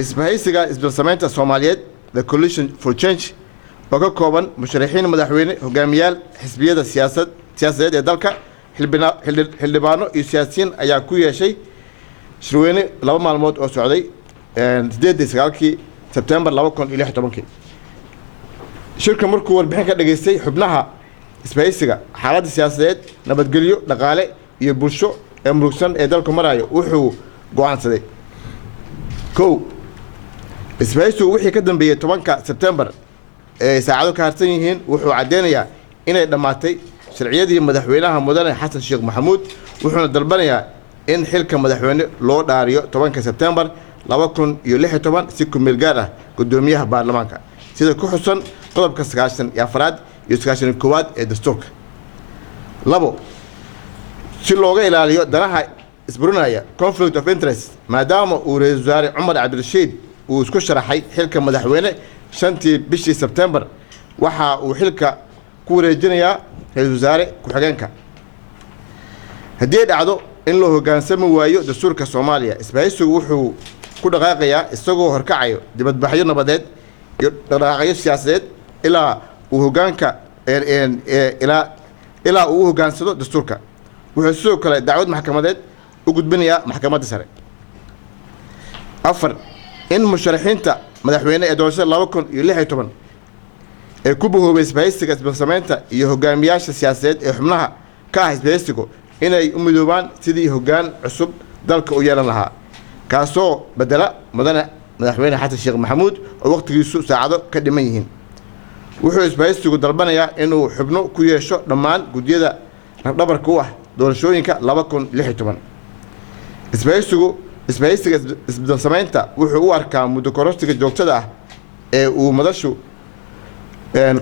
isbahaysiga isbilsamaynta Soomaaliyeed The Coalition for Change oo ka kooban musharaxiin madaxweyne hogaamiyaal xisbiyada siyaasadeed ee dalka xildhibaano iyo siyaasiyiin ayaa ku yeeshay shirweyne 2 maalmood oo socday 8 September 2016 shirka markuu warbixin ka dhageystay xubnaha isbahaysiga xaaladda siyaasadeed nabadgelyo dhaqaale iyo bulsho ee murugsan ee dalka marayo wuxuu go'aansaday isbahaysigu wixii ka dambeeyay 10 September ee saacado ka harsan yihiin wuxuu cadeynayaa inay dhamaatay sharciyadii madaxweynaha mudane Xasan Sheekh Maxamuud wuxuuna dalbanayaa in xilka madaxweyne loo dhaariyo 10 September 2016 si ku meel gaar ah gudoomiyaha baarlamaanka sida ku xusan qodobka 94 iyo 91 ee dastuurka. 2 si looga ilaaliyo danaha isburinaya conflict of interest maadaama uu ra'iisul wasaare Umar Cabdirashiid uu isku sharaxay xilka madaxweyne 5 bishii September waxa uu xilka ku wareejinayaa ra'iisul wasaare ku-xigeenka haddii dhacdo in loo hoggaansami waayo dastuurka Soomaaliya isbahaysigu wuxuu ku dhaqaaqayaa isagoo horkacayo dibadbaxyo nabadeed iyo dhaqaaqyo siyaasadeed ilaa uu hoggaanka ilaa uu hoggaansado dastuurka wuxuu sidoo kale dacwad maxkamadeed u gudbinayaa maxkamadda sare. 4 in musharaxiinta madaxweyne ee doorashada 2016 ee ku bahoobay isbahaysiga isbilsamaynta iyo hogaamiyaasha siyaasadeed ee xubnaha ka ah isbahaysigu inay u midoobaan sidii hoggaan cusub dalka u yeelan lahaa kaasoo bedela mudane madaxweyne Xasan Sheekh Maxamuud oo waqtigiisu saacado ka dhiman yihiin. wuxuu isbahaysigu dalbanayaa inuu xubno ku yeesho dhammaan guddiyada dhabarka u ah doorashooyinka 2016. isbahaysiga isbilsamaynta wuxuu u arkaa muddo kororsiga joogtada ah ee uu madashu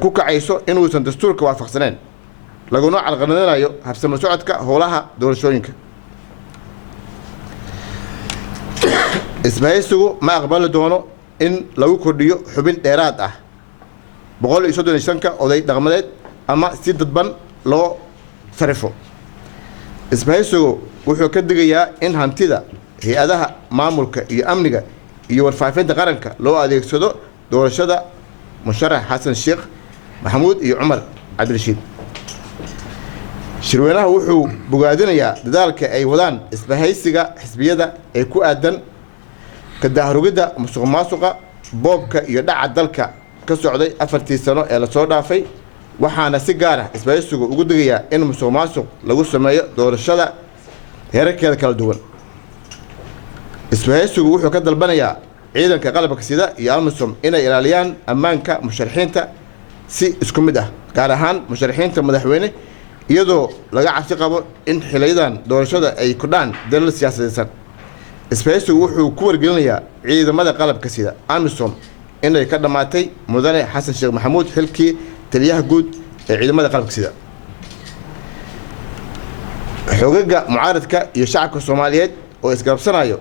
ku kacayso inuusan dastuurka waafaqsaneyn laguna calqalinayo habsami socodka howlaha doorashooyinka. isbahaysigu ma aqbali doono in lagu kordhiyo xubin dheeraad ah 135 oday dhaqameed ama si dadban loo sarifo. isbahaysigu wuxuu ka digayaa in hantida hay'adaha maamulka iyo amniga iyo warfaafinta qaranka loo adeegsado doorashada musharax Xasan Sheekh Maxamuud iyo Umar Cabdirashiid. shirweynaha wuxuu bogaadinayaa dadaalka ay wadaan isbahaysiga xisbiyada ee ku aadan ka daahrugida musuqmaasuqa boobka iyo dhaca dalka ka socday 4 sano ee la soo dhaafay waxaana si gaar ah isbahaysigu ugu digayaa in musuqmaasuq lagu sameeyo doorashada heerarkeeda kala duwan. isbahaysigu wuxuu ka dalbanayaa ciidanka qalabka sida iyo AMISOM inay ilaaliyaan ammaanka musharaxiinta si isku mid ah gaar ahaan musharaxiinta madaxweyne iyadoo laga cabsi qabo in xiliyadan doorashada ay ku dhaan dalal siyaasadeedsan. isbahaysigu wuxuu ku wargelinayaa ciidamada qalabka sida AMISOM inay ka dhamaatay mudane Xasan Sheekh Maxamuud xilkii taliyaha guud ee ciidamada qalabka sida. xogaga mucaaradka iyo shacabka Soomaaliyeed oo isgarabsanayo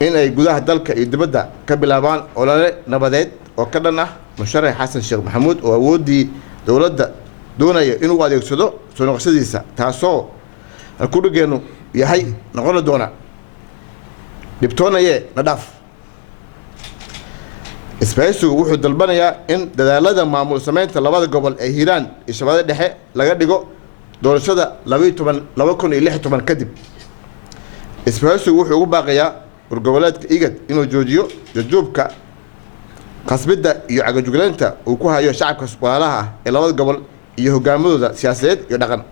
in ay gudaha dalka iyo dibadda ka bilaabaan olole nabadeed oo ka dhan ah musharax Xasan Sheekh Maxamuud oo awoodii dawladda doonaya inuu adeegsado soo noqoshadiisa taasoo ku dhigeenu yahay noqon doona dhibtoonaye nadaaf. isbahaysigu wuxuu dalbanayaa in dadaalada maamul sameynta labada gobol ee Hiiraan iyo Shabeelle Dhexe laga dhigo doorashada 2016 kadib. isbahaysigu wuxuu ugu baaqayaa goboleedka IGAD inuu joojiyo jajubka qasbida iyo cagajugleynta uu ku hayo shacabka walaalaha ah ee labada gobol iyo hogaamadooda siyaasadeed iyo dhaqan.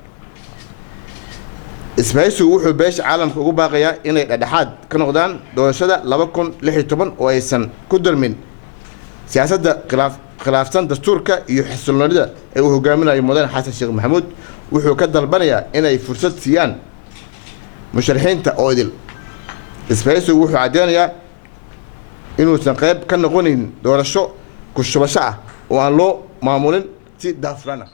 isbahaysigu wuxuu beesha caalamka ugu baaqayaa inay dhexdhexaad ka noqdaan doorashada 2016 oo aysan ku darmin siyaasadda khilaafsan dastuurka iyo xasilloonida ee uu hogaaminayo mudane Xasan Sheekh Maxamuud. wuxuu ka dalbanayaa inay fursad siiyaan musharaxiinta oo idil. isbahaysigu wuxuu cadeynayaa inuusan qayb ka noqonin doorasho ku shubasho ah oo aan loo maamulin si daafurana.